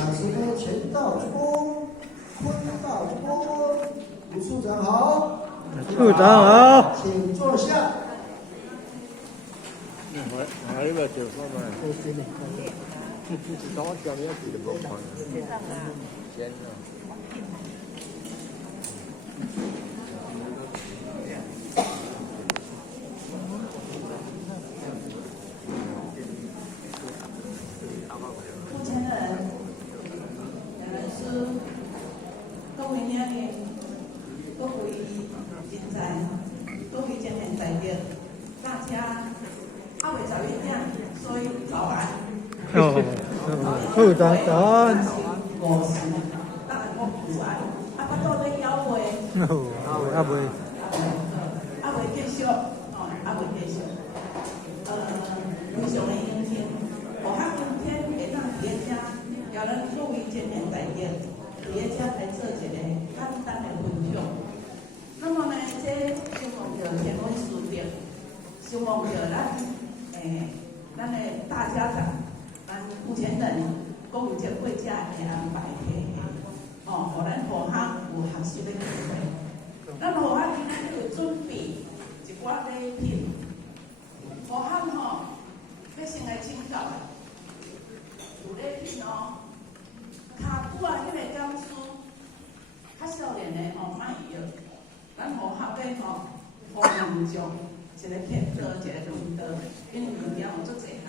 场时呢，钱道鞠躬，坤道鞠躬。吴处长好，处长好，请坐下。还有个地方嘛，早教你要记得不放，先啊。目前的人，是各位年龄，各位人才，各位今天在的大家，阿伟早一点，所以早安。处长早安。我是，当然我午安，不过咧邀会。阿伟。阿伟继续，阿伟继续，非常的应听。我看今天会当大家，有人各位今天在的，大家来做一个简单的分享。那么呢，这希望着天文书店，希望着咱的大家长，咱有钱人，讲有这国家会安排互咱同学有学习的机会。咱同学今仔日有准备一寡礼品，同学要先来请教的，有礼品卡久啊，迄个讲师较少年的莫用，咱同学要互人上一个片刀，一个棍刀，因为物件有足侪项。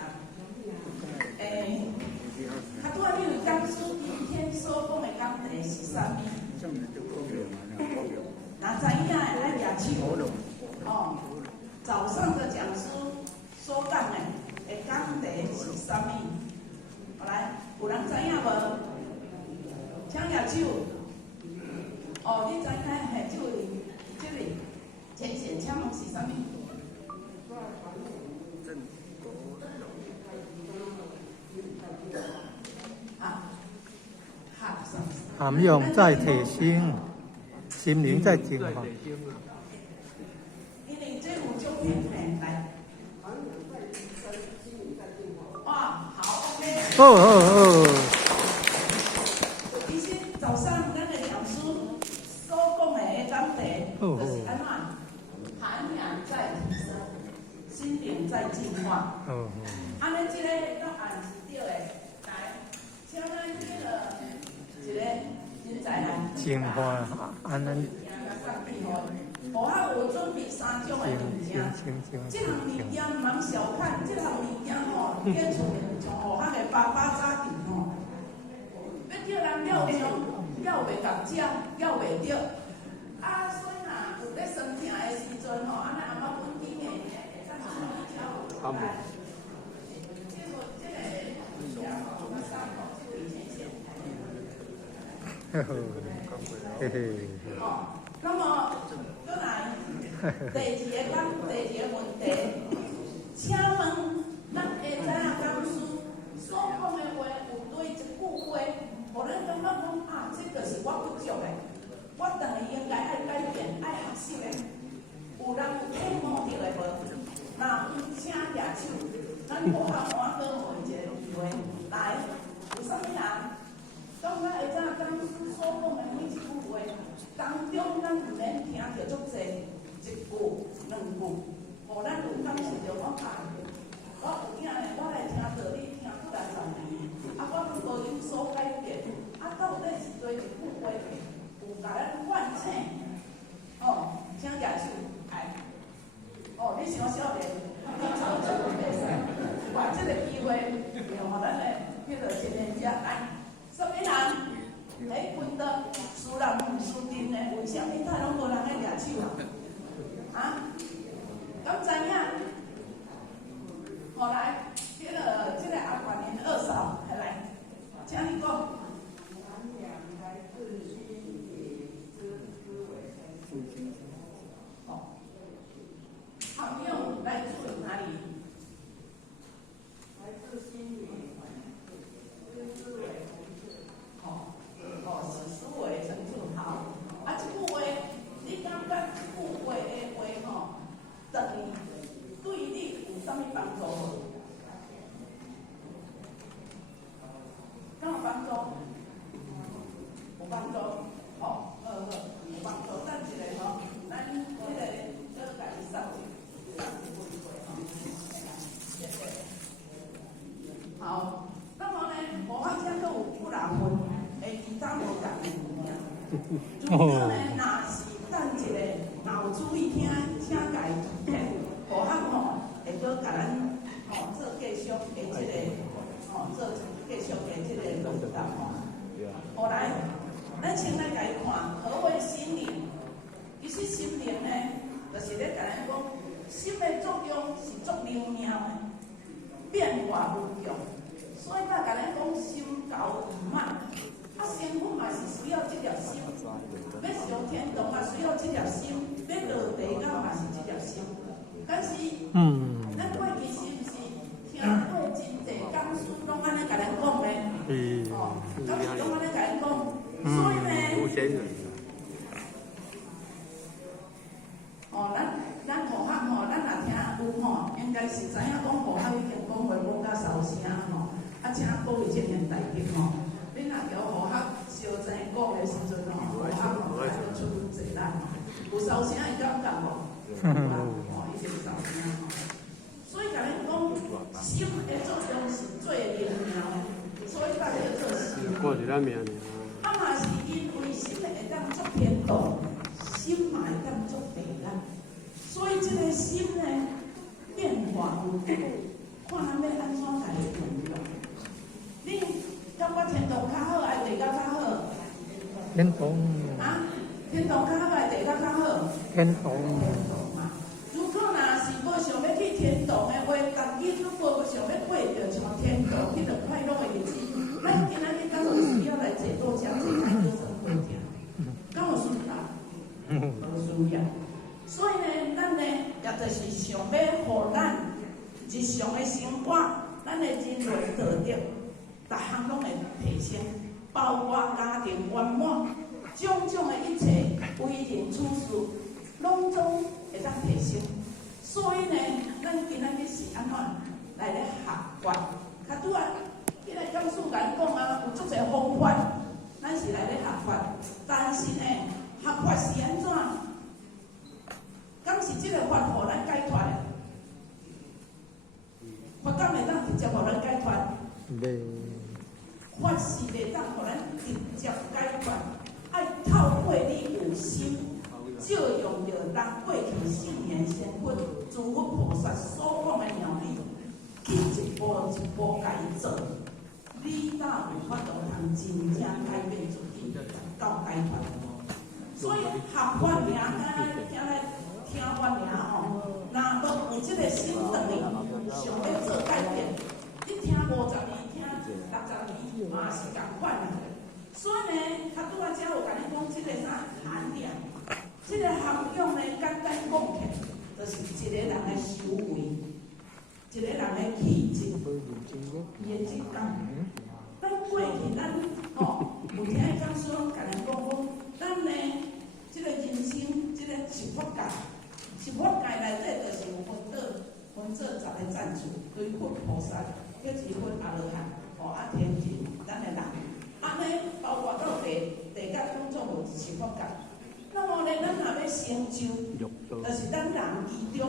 较拄啊，你有讲师今天所讲的讲题是啥物？那知影的爱举手。早上的讲师所讲的讲题是啥物？来，有人知影无？请举手。你知影这个浅显请问是啥物？涵养在提升，心灵在净化。因为这有种片来。哇，好 OK。其实早上咱的讲师所讲的讲题，就是安怎？涵养在提升，心灵在净化。安尼这个答案是对的。来，请咱这个一个人才来。净化，安尼。我有准备3种的物件，这项物件唔通小看，这项物件建厝从学校的爸爸早起要叫人了奖，了袂共奖，了袂着。所以若有咧生病的时阵安尼阿妈本地的，咱就去跳舞来。这个物件我上就以前写。嘿嘿。那么，再来第二个问题，请问咱会知影讲师所讲的话有对一句话，互咱感觉讲这就是我不足的，我当然应该爱改变、爱学习的。有人有体悟到的无？若有，请举手，咱无学换个问一个机会。来，有啥物人？当咱会知影讲师所讲的每一句话。当中，咱唔免听着足济，一句、两句，互咱有感受着我我有影的，我来听着你听不来12年，我都无有所改变，到底是对一句话有甲咱唤醒？请举手，来。你想少年，你操作袂使，把这个机会让咱的迄个青年者来，什么人？分到输人唔输阵的，为什么他拢无人来举手啊？敢知影？来，这个阿管您二嫂，来，请你讲。好，用来自如果呢，若是等一个有注意听，请家己互学吼，会搁甲咱做继续的即个做继续的即个论道吼。后来，咱先来家看何谓心灵。其实心灵呢，就是咧甲咱讲，心的作用是足灵妙的，变化无穷。所以咱甲咱讲心高意满，身躯嘛是需要这条心，要上天堂嘛需要这条心，要落地狱嘛是这条心。但是，咱过去是不是听过真济讲师拢安尼甲咱讲咧？讲是拢安尼甲咱讲，所以呢。咱互学吼，咱若听有吼，应该是知影讲互学已经讲话讲到收声吼，请各位青年大家吼，恁若交互学烧钱讲的时阵吼，互学吼来做出分济咱，有收声会感觉无？已经收声吼。所以甲咱讲，心的作用是最灵妙的，所以大家要做心。过是咱命尔。嘛是因为心会当做天道，心嘛会当做地狱。所以这个心呢，变化无穷，看咱要安怎来运用。你感觉天堂较好，还是地狱较好？天堂。啊，天堂较好，还是地狱较好？天堂。天堂嘛。如果若是无想要去天堂的话，家己如果无想要过着像天堂迄个快乐的日子，咱今仔日敢有需要来坐多讲坐太多生活听？敢有需要？无需要。所以呢，咱呢也就是想要互咱日常的生活，咱的人伦道德，逐项拢会提升，包括家庭圆满，种种的一切为人处事，拢总会当提升。所以呢，咱今仔日是安怎来咧学法？较拄啊，迄个教授甲咱讲啊，有足侪方法，咱是来咧学法，但是呢，学法是安怎？敢是这个法互咱解脱的？法敢会当直接互咱解脱？袂。法是袂当互咱直接解脱，爱透过你有心，照用着咱过去圣贤先佛、诸佛菩萨所讲的妙理，去一步一步家做，你哪有法度通真正改变自己，到解脱？所以学法名，听法名吼，若无有这个心肠的，想要做改变，你听50年，听60年，嘛是共款的。所以呢，较拄仔才有甲你讲这个啥涵养，这个涵养呢，简单讲起，就是一个人的修为，一个人的气质，伊的质感。咱过去咱有听讲师拢甲咱讲，咱呢，这个人生，这个是佛教。是佛界内底就是有分做10个赞助，对佛菩萨，叫是佛阿罗汉，天人，咱的人，安尼包括到地界工作无是佛界。那么呢，咱若要成就，就是咱人意中，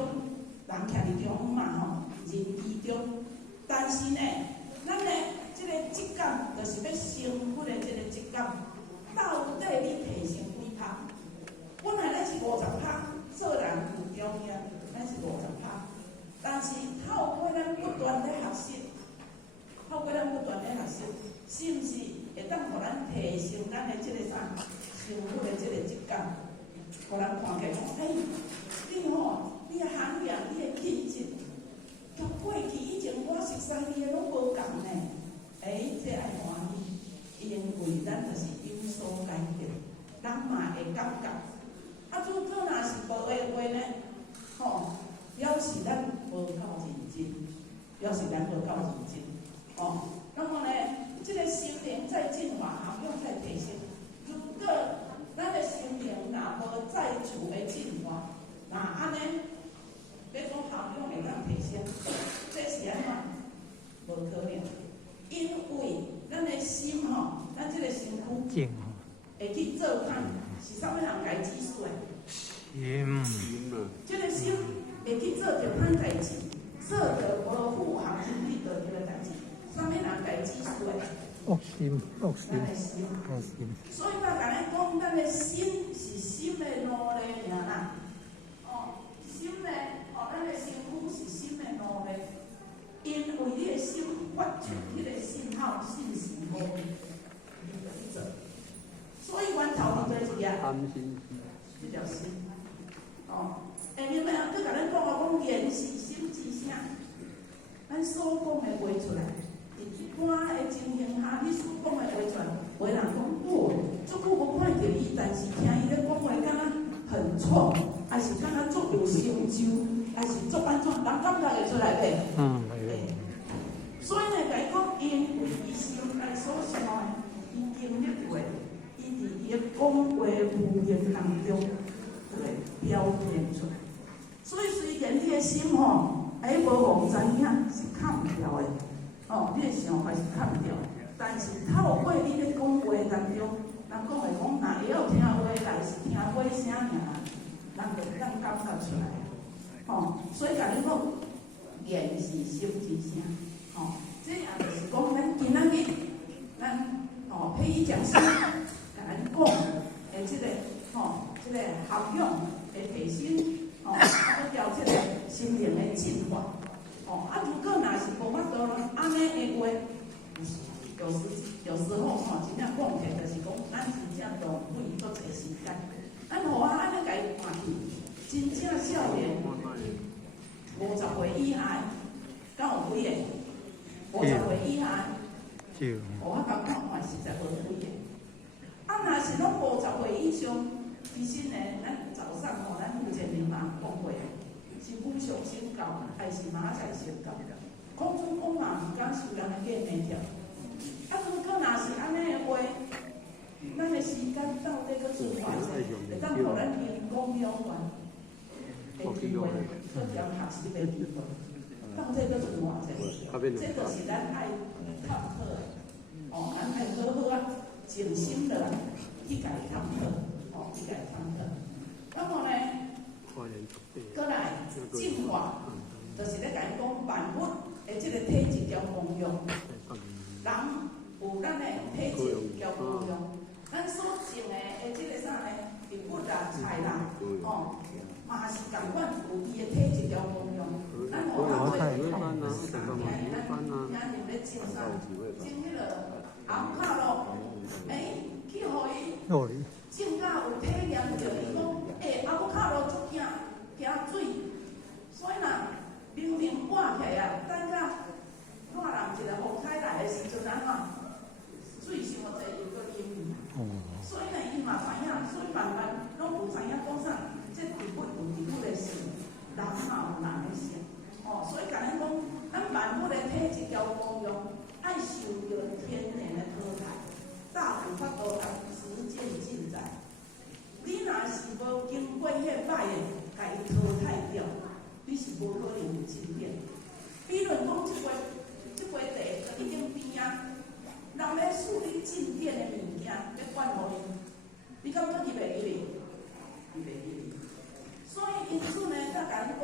人徛伫中嘛吼，人意中。但是呢，咱的这个质感，就是要生活的这个质感，到底你提升几趴？本来咱是50%。做人有中间，咱是50%，但是透过咱不断的学习，是不是会当互咱提升咱的这个啥生活的这个质感？互人看起来讲，你你的涵养，你的气质，甲过去以前我13年拢无共呢。这爱欢喜，因为咱就是有所改变，咱嘛会感觉。如果若是无的话呢，表示咱无够认真，那么呢，这个心灵在进化，涵养在提升。如果咱的心灵若无在处的进化，那安尼，要讲涵养会当提升，这是安怎？无可能，因为咱的心咱这个身躯会去做看。是啥物人家指示的？心。这个心会去做着歹代志，做着无符合真理道德的代志。啥物人家指示的？恶心，恶心，咱的心。恶心。所以咱甲咱讲，咱的心是心的奴隶尔啦。哦，心呢，哦，咱的身躯是心的奴隶，因为你的心发出迄个信号信息无做，所以源头是做一个贪心，这条心。哦，下面咩啊？佮甲咱讲讲言是心之声，咱所讲的话出来。一般的情形下，你所讲的话出来，有人讲哦，足久无看到伊，但是听伊咧讲话，敢若很错，还是敢若足有成就，还是足安怎，人感觉会出来袂？会。所以呢，甲伊讲，因为伊心内所想的，伊经历过，伊伫伊的讲话无言当中，就会表现出来。所以虽然你的心吼，无互知影是看不掉的。哦，你的想法是看不掉，但是透过你咧讲话当中，人讲会讲，若会晓听话，但是听话声尔，人就当感觉出来。哦，所以甲你讲，言是心之声。哦，这也就是讲，咱今仔日，咱哦配以讲师甲咱讲的这个这个涵养的提升，啊，叫这个心灵的进化。如果若是无法度安尼的话，有时候真正讲起就是讲，咱真正浪费足侪时间。咱互我安尼甲伊看去，真正少年50岁以下，敢有几个？50岁以下，我感觉看实在无几个。若是拢50岁以上，其实呢，咱早上咱目前民嘛讲话。是母上先教，还是马仔先教？讲真讲嘛，毋敢受人的见面条。如果若是安尼的话，咱的时间到底搁做偌济？会当互咱员工养员的机会，搁调学习的机会，到底搁做偌济？这就是咱爱探讨的。哦，咱爱好好啊，静心的去甲伊探讨，去甲伊探讨。那么呢？过来进化，就是咧甲伊讲万物的即个体质叫功用。人有咱的体质叫功用，咱所种的即个啥呢？植物啦、菜啦，嘛是共款有伊的体质叫功用。咱互下会就是听咱听咧种啥，种迄个红卡咯，去互伊种甲有体验着，伊讲红卡咯足惊。惊水，所以明明搬起来啊，等到热人一个风台来的时阵，水伤济又搁淹去。所以伊嘛知影，所以慢慢拢有知影讲啥，这植物有植物的性，人嘛有人的性。所以甲咱讲，咱万物的体质叫功用，爱受着天然的淘汰，大有法度通实践进在。你若是无经过迄歹的，甲伊淘汰掉，你是无可能有进展。比如讲，即块地已经边啊，人要使你进展的物件，要管互伊，你感觉伊袂记哩？伊袂记哩。所以因此呢，咱甲你讲，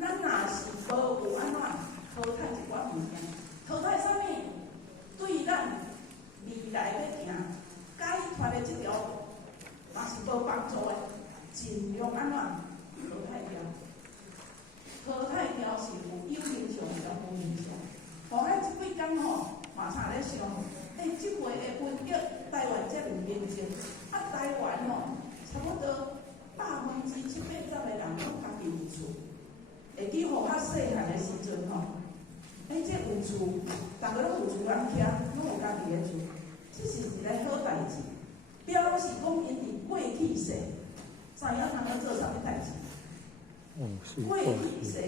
咱若是无有安怎淘汰一寡物件，淘汰啥物？对咱未来要行解脱的这条，嘛是无帮助的，尽量安怎？淘汰掉，淘汰掉是有影响甲无影响。互咱即几工马上咧想，即回的瘟疫台湾遮有严重，台湾差不多70%-80%的人拢家己有厝。会记互较细汉的时阵这有厝，逐个拢有厝通徛，拢有家己的厝，这是一个好代志。表示讲因伫过去世，知影通要做啥物代志。过去世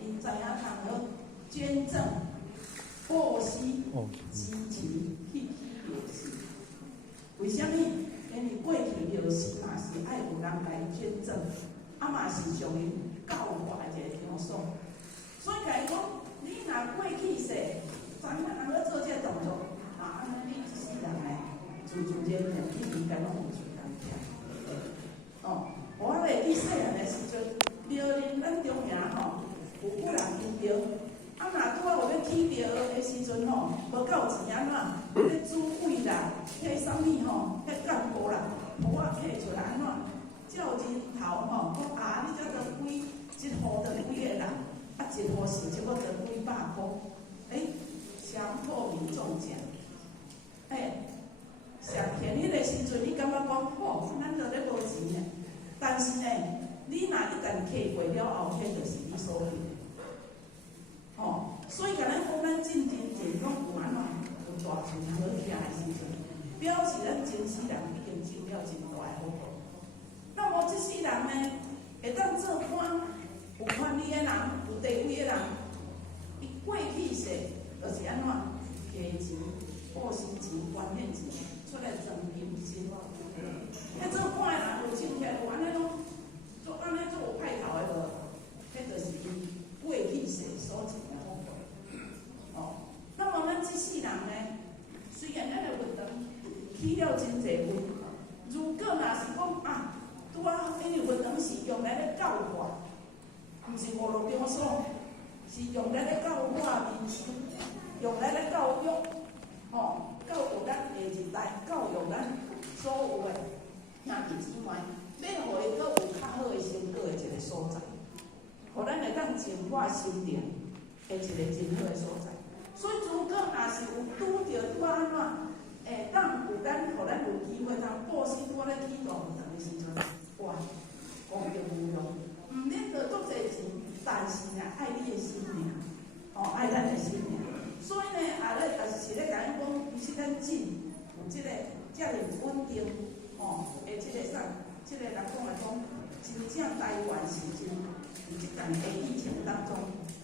因知影通要捐赠、布施、支持、去庙事。为虾米？因为过去庙事嘛是爱有人来捐赠，嘛是属于教化的一个场所。所以甲伊讲，你若过去世，知影通要做这个动作，安尼你一世人来自然人一年间拢有厝通徛。我会记细汉的时阵，庙里咱中央有几人去庙，若拄有要去庙的时阵无够钱无咧煮但是呢，你若一旦客过了后，迄就是你所有。所以甲咱讲，咱进前拢有安怎有大船好徛的时阵，表示咱前世人已经种了真大的福报。那么这世人呢，会当做官，有权利的人，有地位的人，伊过去世就是安怎加钱、报薪钱、关键钱出来赚金薪。迄做官的人有种起来，有安尼拢做安尼做有派头的无？迄就是伊过去世所种的福报。那么咱这世人呢，虽然咱的运动起了真侪运，如果若是讲啊，拄啊，因为运动是用来咧教化，毋是娱乐场所，是用来咧教化民生，用来咧教育，教育咱下一代，教育咱所有的兄弟姊妹，要互伊阁有较好的成果的一个所在，互咱会当净化心灵的一个真好的所在。所以，如果若是有拄着拄安怎，会当有咱，互咱有机会通报薪，拄咧起大运动的时阵，哇，功德无量，毋免得足侪钱，但是呢，爱你的心灵，爱咱的心灵。所以呢，也是咧甲咱讲，其实咱进有即个遮尔稳定，的即个啥，即个人讲来讲，真正台湾是真，伫即阵的疫情当中。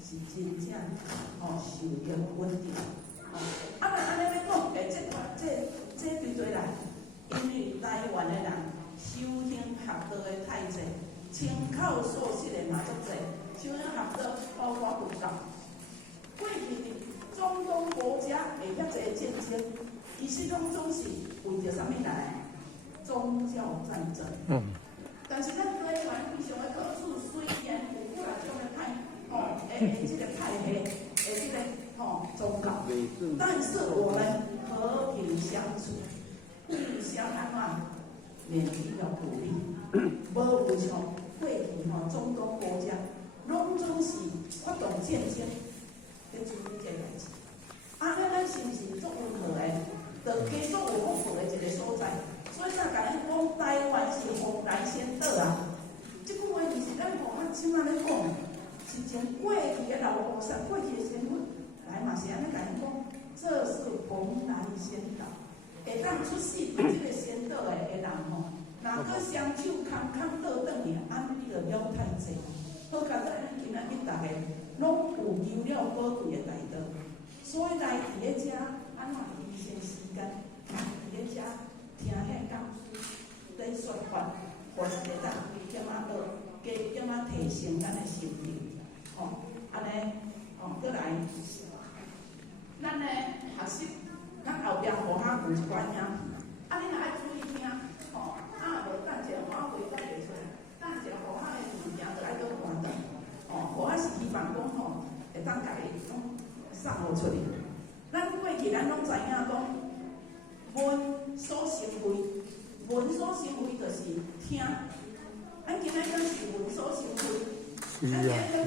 是真正受到稳定。安尼咧讲，这对对啦，因为台湾的人修行学道的太济，亲口所识的嘛足济，修行学道包括佛教。过去伫中东国家会遐济战争，其实拢总是为着啥物来？宗教战争。但是咱台湾非常的特殊，虽然有几啊种的派。这个派系，这个宗教，但是我们和平相处，互相安怎勉励要鼓励，无有像过去中东国家，拢总是发动战争去处理这代志。安尼咱是毋是足温和的？就加足有福报的一个所在。所以才甲咱讲，台湾是蓬莱仙岛啊！这句话就是咱即马咧讲。是从过去的老和尚、过去的先佛来嘛，是安尼甲因讲，这是蓬莱仙岛，会当出世伫即个仙岛的人若搁双手空空倒转去，安尼就了太济。好佳哉，咱今仔日大家拢有求了宝贵的大道，所以来伫咧遮安怎牺牲时间，伫咧遮听遐教师在说法，或是会当点仔学，加点仔提升咱的心灵。安尼，过来，咱咧学习，咱后壁互下有一寡影片，你若爱注意听，无等者我回答袂出来，等者互下的物件就爱搁换转，互下是希望讲会当家己送互出去。咱过去咱拢知影讲，文所成为，文所成为就是听，咱今仔日是文所成为，咱今仔日。